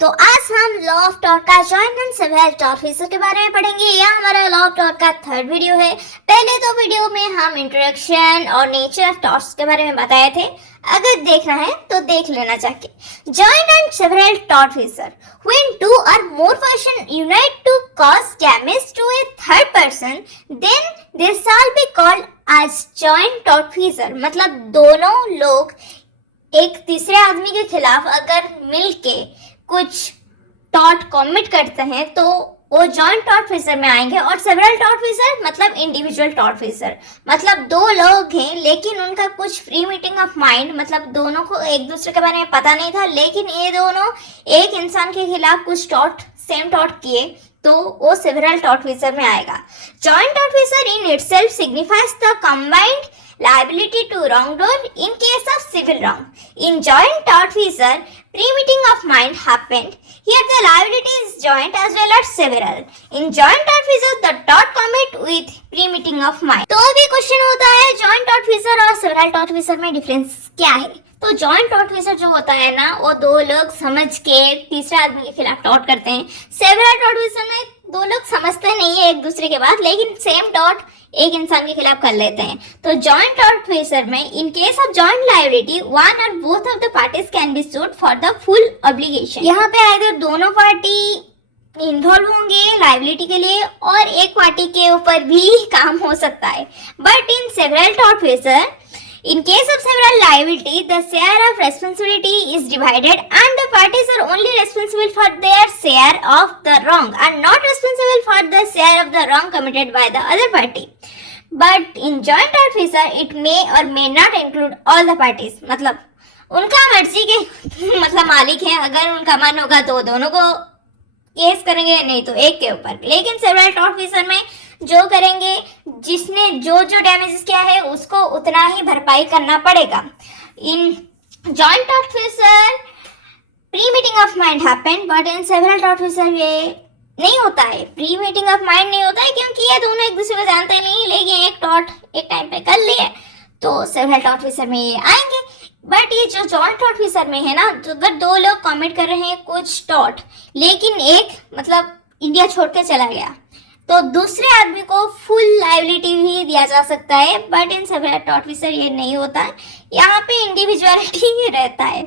तो आज हम लॉ ऑफ टॉर्क का जॉइंट एंड सेवरल टॉर्क के बारे में पढ़ेंगे। यह हमारा लॉ ऑफ टॉर्क का थर्ड वीडियो है। पहले दो वीडियो में हम इंट्रोडक्शन और नेचर ऑफ टॉर्क्स के बारे में बताए थे। अगर देखना है तो देख लेना चाहिए। Joint and several tortfeasor, when two or more person unite to cause damage to a third person, then they shall be called as joint tortfeasor। मतलब दोनों लोग एक तीसरे आदमी के खिलाफ अगर मिलके कुछ टॉर्ट कॉमिट करते हैं तो वो जॉइंट टॉर्टफिशर में आएंगे। और सेवरल टॉर्टफिशर मतलब इंडिविजुअल टॉर्टफिशर, मतलब दो लोग हैं लेकिन उनका कुछ फ्री मीटिंग ऑफ माइंड, मतलब दोनों को एक दूसरे के बारे में पता नहीं था, लेकिन ये दोनों एक इंसान के खिलाफ कुछ सेम टॉर्ट किए तो वो सेवरल टॉर्टफिशर में आएगा। Joint tortfeasor in itself signifies the combined liability to wrongdoer in case of civil wrong. In joint tortfeasor, pre-meeting of mind happened. Here the liability is joint as well as several. In joint tortfeasor, the tort commit with pre-meeting of mind. तो अभी question होता है joint tortfeasor और several tortfeasor में difference क्या है। तो joint टॉर्टफिशर जो होता है ना, वो दो लोग समझ के तीसरे आदमी के खिलाफ टॉर्ट करते हैं। सेवरल टॉर्टफिशर में दो लोग समझते नहीं है एक दूसरे के बात, लेकिन सेम टॉर्ट एक इंसान के खिलाफ कर लेते हैं। तो जॉइंट टॉर्टफिशर में in case of joint liability one और both of the parties can be sued for the full obligation. यहाँ पे आइदर दोनों पार्टी इन्वॉल्व होंगे लायबिलिटी के लिए और एक पार्टी के ऊपर भी काम हो सकता है। But in several tortfeasor, in case of several liability, the share of responsibility is divided and the parties are only responsible for their share of the wrong and not responsible for the share of the wrong committed by the other party. But in joint tortfeasor, it may or may not include all the parties. मतलब उनका मर्जी के मतलब मालिक हैं, अगर उनका मन होगा तो दोनों को केस करेंगे, नहीं तो एक के ऊपर। लेकिन सेवरल टॉर्टफिशर में जो करेंगे, जिसने जो डैमेजेस किया है उसको उतना ही भरपाई करना पड़ेगा। In joint tortfeasor pre meeting of mind happened, but in several tortfeasor ये नहीं होता है। प्री मीटिंग ऑफ माइंड नहीं होता है क्योंकि ये दोनों एक दूसरे को जानते नहीं, लेकिन एक टॉर्ट एक टाइम पे कर लिए तो सेवरल टॉर्टफिशर में ये आएंगे। बट ये जो जॉइंट टॉर्टफिशर में है ना, अगर दो लोग कमिट कर रहे हैं कुछ टॉर्ट, लेकिन एक मतलब इंडिया छोड़ के चला गया तो दूसरे आदमी को फुल लायबिलिटी भी दिया जा सकता है। बट इन सेवरल टॉर्टफिशर ये नहीं होता है, यहाँ पे इंडिविजुअलिटी ही रहता है।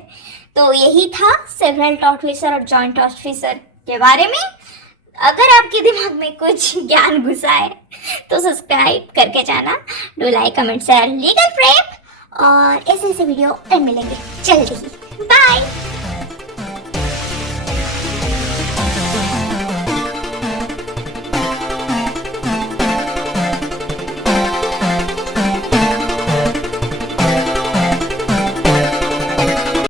तो यही था सेवरल टॉर्टफिशर और जॉइंट टॉर्टफिशर के बारे में। अगर आपके दिमाग में कुछ ज्ञान घुसा है तो सब्सक्राइब करके जाना। Do like, comment, share legal prep और ऐसे वीडियो मिलेंगे जल्दी ही। बाय।